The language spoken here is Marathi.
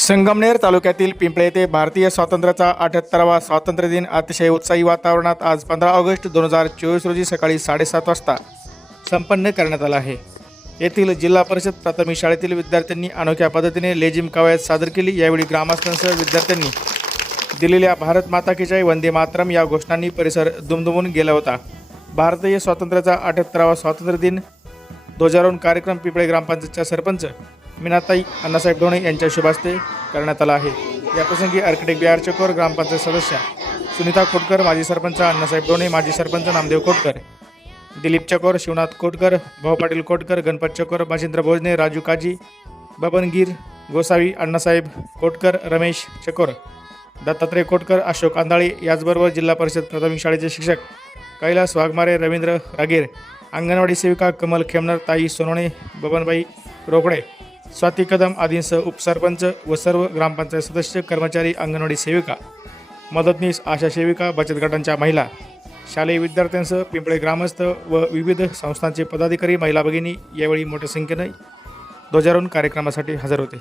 संगमनेर तालुक्यातील पिंपळे येथे भारतीय स्वातंत्र्याचा अठ्याहत्तरावा स्वातंत्र्य दिन अतिशय उत्साही वातावरणात आज पंधरा ऑगस्ट दोन हजार चोवीस रोजी सकाळी साडेसात वाजता संपन्न करण्यात आला आहे. येथील जिल्हा परिषद प्राथमिक शाळेतील विद्यार्थ्यांनी अनोख्या पद्धतीने लेझिम कवायत सादर केली. यावेळी ग्रामस्थांसह विद्यार्थ्यांनी दिलेल्या भारत माता की जय वंदे मातरम या घोषणांनी परिसर दुमदुमून गेला होता. भारतीय स्वातंत्र्याचा अठ्याहत्तरावा स्वातंत्र्य दिन ध्वजारोहण कार्यक्रम पिंपळे ग्रामपंचायतच्या सरपंच मीनाताई अण्णासाहेब ढोणे यांच्या शुभास्ते करण्यात आला आहे. याप्रसंगी आर्किटेक्ट बी आर चकोर ग्रामपंचायत सदस्य सुनीता खोटकर माजी सरपंच अण्णासाहेब ढोणे माजी सरपंच नामदेव खोटकर दिलीप चकोर शिवनाथ कोटकर भाऊ पाटील कोटकर गणपत चकोर महेंद्र भोजने राजू काजी बबनगीर गोसावी अण्णासाहेब कोटकर रमेश चकोर दत्तात्रय कोटकर अशोक आंधाळे याचबरोबर जिल्हा परिषद प्राथमिक शाळेचे शिक्षक कैलास वाघमारे रवींद्र रागीर अंगणवाडी सेविका कमल खेमनर ताई सोनवणे बबनबाई रोकडे स्वाती कदम आदींसह उपसरपंच व सर्व ग्रामपंचायत सदस्य कर्मचारी अंगणवाडी सेविका मदतनीस आशा सेविका बचत गटांच्या महिला शालेय विद्यार्थ्यांसह पिंपळे ग्रामस्थ व विविध संस्थांचे पदाधिकारी महिला भगिनी यावेळी मोठ्या संख्येने ध्वजारोहण कार्यक्रमासाठी हजर होते.